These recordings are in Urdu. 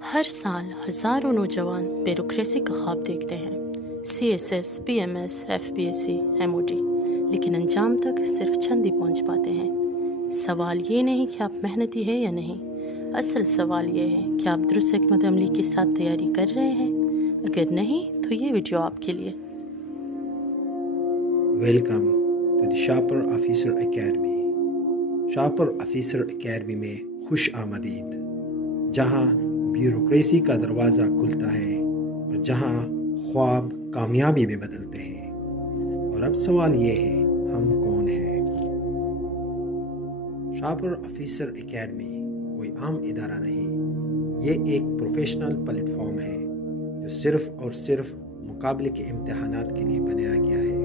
ہر سال ہزاروں نوجوان بیوروکریسی کا خواب دیکھتے ہیں، CSS PMS FPSC MOD، لیکن انجام تک صرف چند ہی پہنچ پاتے ہیں۔ سوال یہ نہیں کہ آپ محنتی ہیں یا نہیں، اصل سوال یہ ہے کہ آپ درست حکمت عملی کے ساتھ تیاری کر رہے ہیں۔ اگر نہیں تو یہ ویڈیو آپ کے لیے۔ Welcome to the Sharper Officer Academy. Sharper Officer Academy میں خوش آمدید، جہاں بیوروکریسی کا دروازہ کھلتا ہے اور جہاں خواب کامیابی میں بدلتے ہیں۔ اور اب سوال یہ ہے، ہم کون ہیں؟ شارپر آفیسر اکیڈمی کوئی عام ادارہ نہیں، یہ ایک پروفیشنل پلیٹ فارم ہے جو صرف اور صرف مقابلے کے امتحانات کے لیے بنایا گیا ہے۔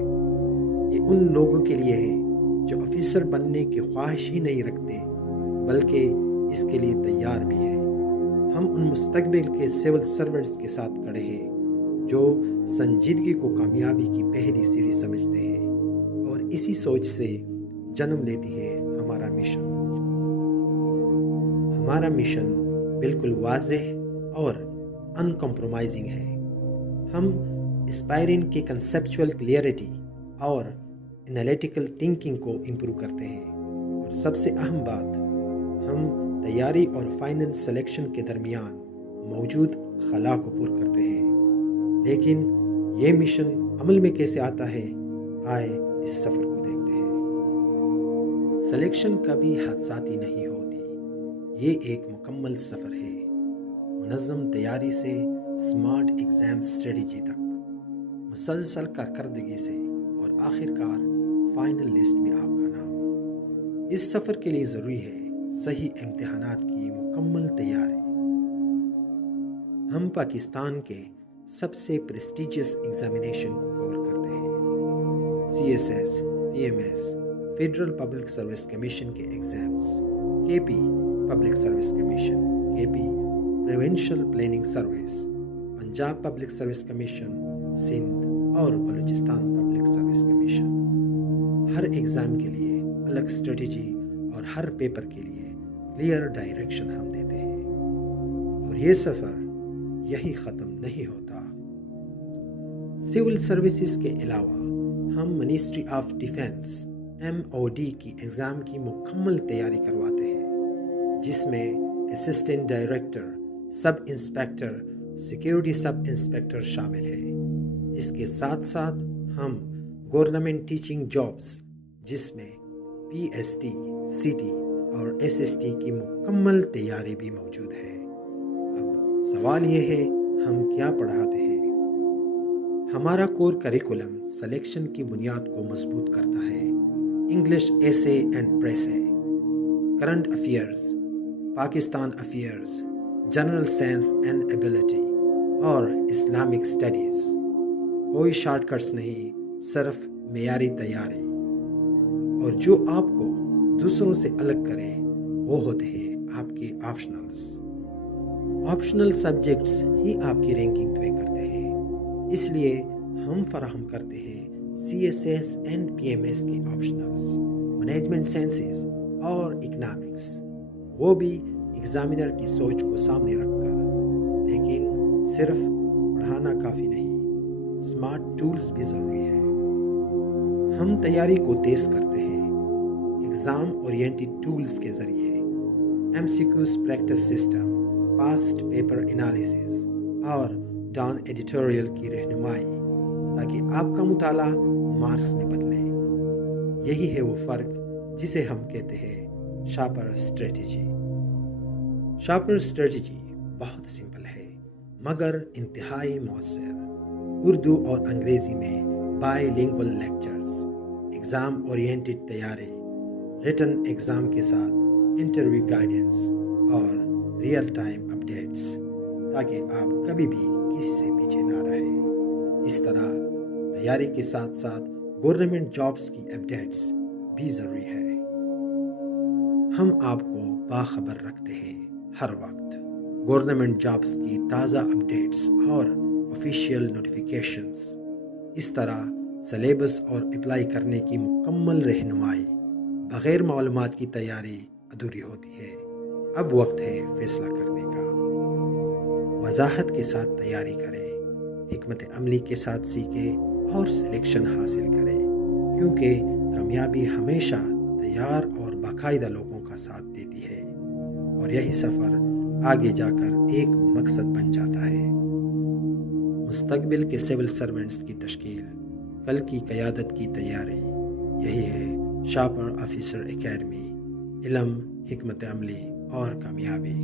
یہ ان لوگوں کے لیے ہے جو آفیسر بننے کی خواہش ہی نہیں رکھتے بلکہ اس کے لیے تیار بھی ہیں۔ ہم ان مستقبل کے سول سرونٹس کے ساتھ کھڑے ہیں جو سنجیدگی کو کامیابی کی پہلی سیڑھی سمجھتے ہیں، اور اسی سوچ سے جنم لیتی ہے ہمارا مشن۔ ہمارا مشن بالکل واضح اور ان کمپرومائزنگ ہے۔ ہم اسپائرنگ کی کنسیپچول کلیئرٹی اور انالیٹیکل تھنکنگ کو امپروو کرتے ہیں، اور سب سے اہم بات، ہم تیاری اور فائنل سلیکشن کے درمیان موجود خلا کو پر کرتے ہیں۔ لیکن یہ مشن عمل میں کیسے آتا ہے؟ آئے اس سفر کو دیکھتے ہیں۔ سلیکشن کبھی حادثاتی نہیں ہوتی، یہ ایک مکمل سفر ہے، منظم تیاری سے سمارٹ ایگزام اسٹریٹجی تک، مسلسل کارکردگی سے اور آخرکار فائنل لسٹ میں آپ کا نام۔ اس سفر کے لیے ضروری ہے صحیح امتحانات کی مکمل تیاری۔ ہم پاکستان کے سب سے پریسٹیجیس ایگزامینیشن کو کور کرتے ہیں۔ CSS PMS federal public service commission کے exams, KP public service commission, KP provincial planning service, Punjab public service commission, Sindh اور بلوچستان پبلک سروس کمیشن۔ ہر ایگزام کے لیے الگ اسٹریٹجی اور ہر پیپر کے لیے کلیئر ڈائریکشن ہم دیتے ہیں، اور یہ سفر یہی ختم نہیں ہوتا۔ سول سروسز کے علاوہ ہم منسٹری آف ڈیفینس MOD کی ایگزام کی مکمل تیاری کرواتے ہیں، جس میں اسسٹنٹ ڈائریکٹر، سب انسپیکٹر، سیکیورٹی سب انسپیکٹر شامل ہیں۔ اس کے ساتھ ساتھ ہم گورنمنٹ ٹیچنگ جابس، جس میں PST CT اور SST کی مکمل تیاری بھی موجود ہے۔ اب سوال یہ ہے، ہم کیا پڑھاتے ہیں؟ ہمارا کور کریکولم سلیکشن کی بنیاد کو مضبوط کرتا ہے۔ انگلش ایسے اینڈ پریس ہے، current affairs, Pakistan affairs, general science and ability اور اسلامک اسٹڈیز۔ کوئی شارٹ کٹس نہیں، صرف معیاری تیاری۔ اور جو آپ کو دوسروں سے الگ کرے وہ ہوتے ہیں آپ کے آپشنلز۔ آپشنل سبجیکٹس ہی آپ کی رینکنگ طے کرتے ہیں، اس لیے ہم فراہم کرتے ہیں CSS اینڈ PMS کے آپشنلز، مینجمنٹ سائنسز اور اکنامکس، وہ بھی ایگزامینر کی سوچ کو سامنے رکھ کر۔ لیکن صرف پڑھانا کافی نہیں، اسمارٹ ٹولز بھی ضروری ہے۔ ہم تیاری کو تیز کرتے ہیں ایگزام اورینٹڈ ٹولز کے ذریعے، MCQs practice system, past paper analysis اور ڈان ایڈیٹوریل کی رہنمائی، تاکہ آپ کا مطالعہ مارکس میں بدلے۔ یہی ہے وہ فرق جسے ہم کہتے ہیں شارپر اسٹریٹجی۔ شارپر اسٹریٹجی بہت سمپل ہے مگر انتہائی مؤثر۔ اردو اور انگریزی میں by lingual lectures, exam oriented تیاری، ریٹن ایگزام کے ساتھ انٹرویو گائیڈنس اور ریئل ٹائم اپڈیٹس، تاکہ آپ کبھی بھی کسی سے پیچھے نہ رہیں۔ اس طرح تیاری کے ساتھ ساتھ گورنمنٹ جابس کی اپڈیٹس بھی ضروری ہے۔ ہم آپ کو باخبر رکھتے ہیں ہر وقت، گورنمنٹ جابس کی تازہ اپڈیٹس اور آفیشیل نوٹیفیکیشنز۔ اس طرح سلیبس اور اپلائی کرنے کی مکمل رہنمائی۔ بغیر معلومات کی تیاری ادھوری ہوتی ہے۔ اب وقت ہے فیصلہ کرنے کا۔ وضاحت کے ساتھ تیاری کریں، حکمت عملی کے ساتھ سیکھیں اور سلیکشن حاصل کریں، کیونکہ کامیابی ہمیشہ تیار اور باقاعدہ لوگوں کا ساتھ دیتی ہے، اور یہی سفر آگے جا کر ایک مقصد بن جاتا ہے۔ مستقبل کے سول سرونٹس کی تشکیل، کل کی قیادت کی تیاری، یہی ہے شارپر آفیسر اکیڈمی، علم، حکمت عملی اور کامیابی۔